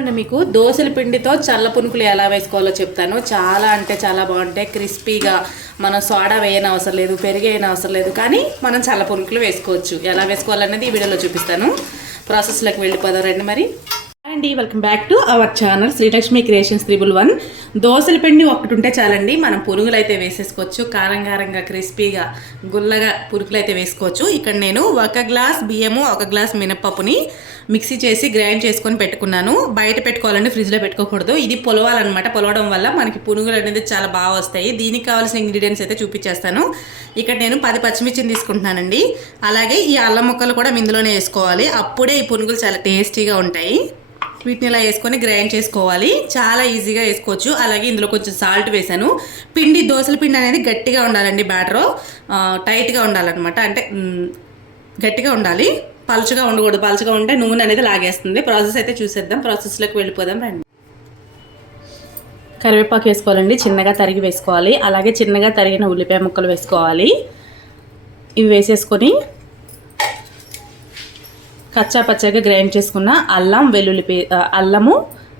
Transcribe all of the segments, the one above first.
అండి మీకు దోశల పిండితో చల్ల పునుకులు ఎలా వేసుకోవాలో చెప్తాను. చాలా అంటే చాలా బాగుంటాయి. క్రిస్పీగా మనం సోడా వేయని అవసరం లేదు పెరిగి అయిన అవసరం లేదు. కానీ మనం చల్ల పునుకులు వేసుకోవచ్చు. ఎలా వేసుకోవాలనేది ఈ వీడియోలో చూపిస్తాను. ప్రాసెస్లోకి వెళ్ళిపోదాం రండి మరి. అండి welcome back to our channel Srilakshmi creations triple one దోశల పిండి ఒకటి ఉంటే చాలండి మనం పురుగులు అయితే వేసేసుకోవచ్చు కారం కారంగా క్రిస్పీగా గుల్లగా పురుగులు అయితే వేసుకోవచ్చు. ఇక్కడ నేను ఒక గ్లాస్ బియ్యము ఒక గ్లాస్ మినప్పప్పుని మిక్సీ చేసి గ్రైండ్ చేసుకొని పెట్టుకున్నాను. బయట పెట్టుకోవాలండి ఫ్రిడ్జ్లో పెట్టుకోకూడదు. ఇది పొలవాలన్నమాట. పొలవడం వల్ల మనకి పునుగులు అనేది చాలా బాగా వస్తాయి. దీనికి కావాల్సిన ఇంగ్రీడియంట్స్ అయితే చూపించేస్తాను. ఇక్కడ నేను పది పచ్చిమిర్చిని తీసుకుంటున్నానండి. అలాగే ఈ అల్లం ముక్కలు కూడా ఇందులోనే వేసుకోవాలి. అప్పుడే ఈ పునుగులు చాలా టేస్టీగా ఉంటాయి. వీటిని ఇలా వేసుకొని గ్రైండ్ చేసుకోవాలి. చాలా ఈజీగా వేసుకోవచ్చు. అలాగే ఇందులో కొంచెం సాల్ట్ వేసాను. పిండి దోశల పిండి అనేది గట్టిగా ఉండాలండి బ్యాటర్. టైట్గా ఉండాలన్నమాట. అంటే గట్టిగా ఉండాలి. పలుచగా ఉండకూడదు. పలుచగా ఉంటే నూనె అనేది లాగేస్తుంది. ప్రాసెస్ అయితే చూసేద్దాం. ప్రాసెస్లోకి వెళ్ళిపోదాం రండి. కరివేపాకు వేసుకోవాలండి. చిన్నగా తరిగి వేసుకోవాలి. అలాగే చిన్నగా తరిగిన ఉల్లిపాయ ముక్కలు వేసుకోవాలి. ఇవి వేసేసుకొని కచ్చా పచ్చగా గ్రైండ్ చేసుకున్న అల్లం వెల్లుల్లి పే అల్లము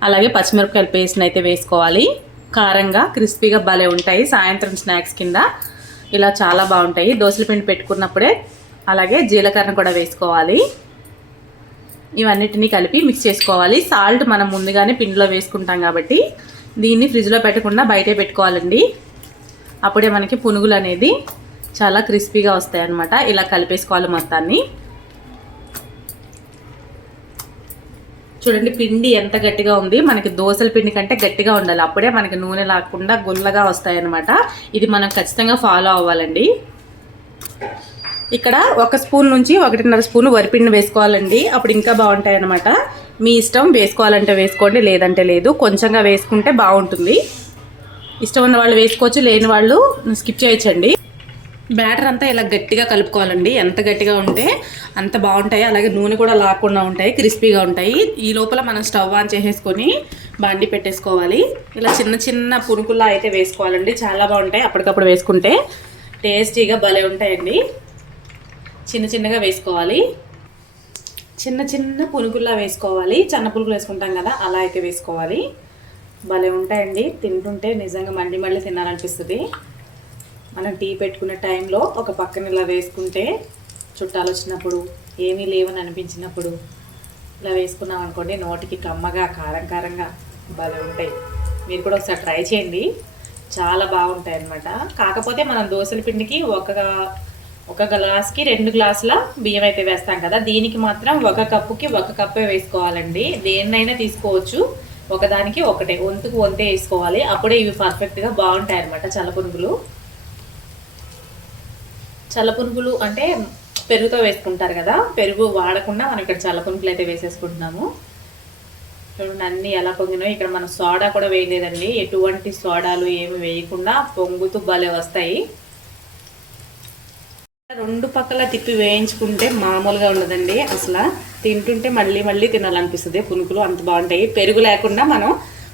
అలాగే పచ్చిమిరపకాయల పేస్ట్ని అయితే వేసుకోవాలి. కారంగా క్రిస్పీగా భలే ఉంటాయి. సాయంత్రం స్నాక్స్ కింద ఇలా చాలా బాగుంటాయి. దోశల పిండి పెట్టుకున్నప్పుడే అలాగే జీలకర్ర కూడా వేసుకోవాలి. ఇవన్నిటిని కలిపి మిక్స్ చేసుకోవాలి. సాల్ట్ మనం ముందుగానే పిండిలో వేసుకుంటాం కాబట్టి దీన్ని ఫ్రిడ్జ్లో పెట్టకుండా బయటే పెట్టుకోవాలండి. అప్పుడే మనకి పునుగులు అనేది చాలా క్రిస్పీగా వస్తాయి అన్నమాట ఇలా కలిపేసుకోవాలి మొత్తాన్ని. చూడండి పిండి ఎంత గట్టిగా ఉంది. మనకి దోశల పిండి కంటే గట్టిగా ఉండాలి. అప్పుడే మనకి నూనె లేకుండా గుల్లగా వస్తాయన్నమాట. ఇది మనం ఖచ్చితంగా ఫాలో అవ్వాలండి. ఇక్కడ ఒక స్పూన్ నుంచి ఒకటిన్నర స్పూన్ వరిపిండి వేసుకోవాలండి. అప్పుడు ఇంకా బాగుంటాయి అన్నమాట మీ ఇష్టం వేసుకోవాలంటే వేసుకోండి లేదంటే లేదు. కొంచెంగా వేసుకుంటే బాగుంటుంది. ఇష్టం ఉన్న వాళ్ళు వేసుకోవచ్చు లేని వాళ్ళు స్కిప్ చేయొచ్చండి. బ్యాటర్ అంతా ఇలా గట్టిగా కలుపుకోవాలండి. ఎంత గట్టిగా ఉంటే అంత బాగుంటాయి. అలాగే నూనె కూడా లాకుండా ఉంటాయి క్రిస్పీగా ఉంటాయి. ఈ లోపల మనం స్టవ్ ఆన్ చేసేసుకొని బండి పెట్టేసుకోవాలి. ఇలా చిన్న చిన్న పునుకుల్లా అయితే వేసుకోవాలండి. చాలా బాగుంటాయి. అప్పటికప్పుడు వేసుకుంటే టేస్టీగా భలే ఉంటాయండి. చిన్న చిన్నగా వేసుకోవాలి. చిన్న చిన్న పునుకుల్లా వేసుకోవాలి. చిన్న పునుకులు వేసుకుంటాం కదా అలా అయితే వేసుకోవాలి. భలే ఉంటాయండి. తింటుంటే నిజంగా మళ్ళీ మళ్ళీ తినాలనిపిస్తుంది. మనం టీ పెట్టుకునే టైంలో ఒక పక్కన ఇలా వేసుకుంటే చుట్టాలు వచ్చినప్పుడు ఏమీ లేవని అనిపించినప్పుడు ఇలా వేసుకున్నాం అనుకోండి నోటికి కమ్మగా కారం కారంగా భలే ఉంటాయి. మీరు కూడా ఒకసారి ట్రై చేయండి. చాలా బాగుంటాయి అన్నమాట. కాకపోతే మనం దోశల పిండికి ఒక ఒక గ్లాస్కి రెండు గ్లాసుల బియ్యం అయితే వేస్తాం కదా దీనికి మాత్రం ఒక కప్పుకి ఒక కప్పే వేసుకోవాలండి. దేన్నైనా తీసుకోవచ్చు. ఒకదానికి ఒకటే వంతుకు వంతే వేసుకోవాలి. అప్పుడే ఇవి పర్ఫెక్ట్గా బాగుంటాయి అనమాట చల్ల పునుగులు. చల్ల పునుగులు అంటే పెరుగుతో వేసుకుంటారు కదా పెరుగు వాడకుండా మనం ఇక్కడ చల్ల పునుగులు అయితే వేసేసుకుంటున్నాము. చూడండి అన్నీ ఎలా పొంగినాయి ఇక్కడ మనం సోడా కూడా వేయలేదండి. ఎటువంటి సోడాలు ఏమి వేయకుండా పొంగుతూ భలే వస్తాయి. రెండు పక్కల తిప్పి వేయించుకుంటే మామూలుగా ఉండదండి అసలు. తింటుంటే మళ్ళీ మళ్ళీ తినాలనిపిస్తుంది. పునుగులు అంత బాగుంటాయి. పెరుగు లేకుండా మనం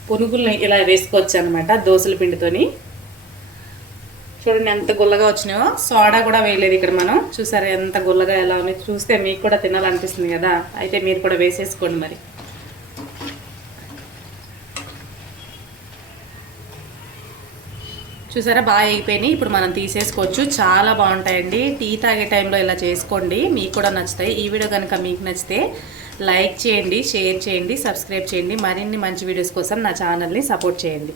పునుగుల్ని ఇలా వేసుకోవచ్చు అనమాట దోశల పిండితోని. చూడండి ఎంత గుల్లగా వచ్చినాయో. సోడా కూడా వేయలేదు ఇక్కడ మనం. చూసారా ఎంత గుల్లగా ఎలా ఉన్నాయి చూస్తే మీకు కూడా తినాలనిపిస్తుంది కదా. అయితే మీరు కూడా వేసేసుకోండి మరి. చూసారా? బాగా అయిపోయినాయి. ఇప్పుడు మనం తీసేసుకోవచ్చు. చాలా బాగుంటాయండి. టీ తాగే టైంలో ఇలా చేసుకోండి. మీకు కూడా నచ్చుతాయి. ఈ వీడియో కనుక మీకు నచ్చితే లైక్ చేయండి షేర్ చేయండి సబ్స్క్రైబ్ చేయండి. మరిన్ని మంచి వీడియోస్ కోసం నా ఛానల్ని సపోర్ట్ చేయండి.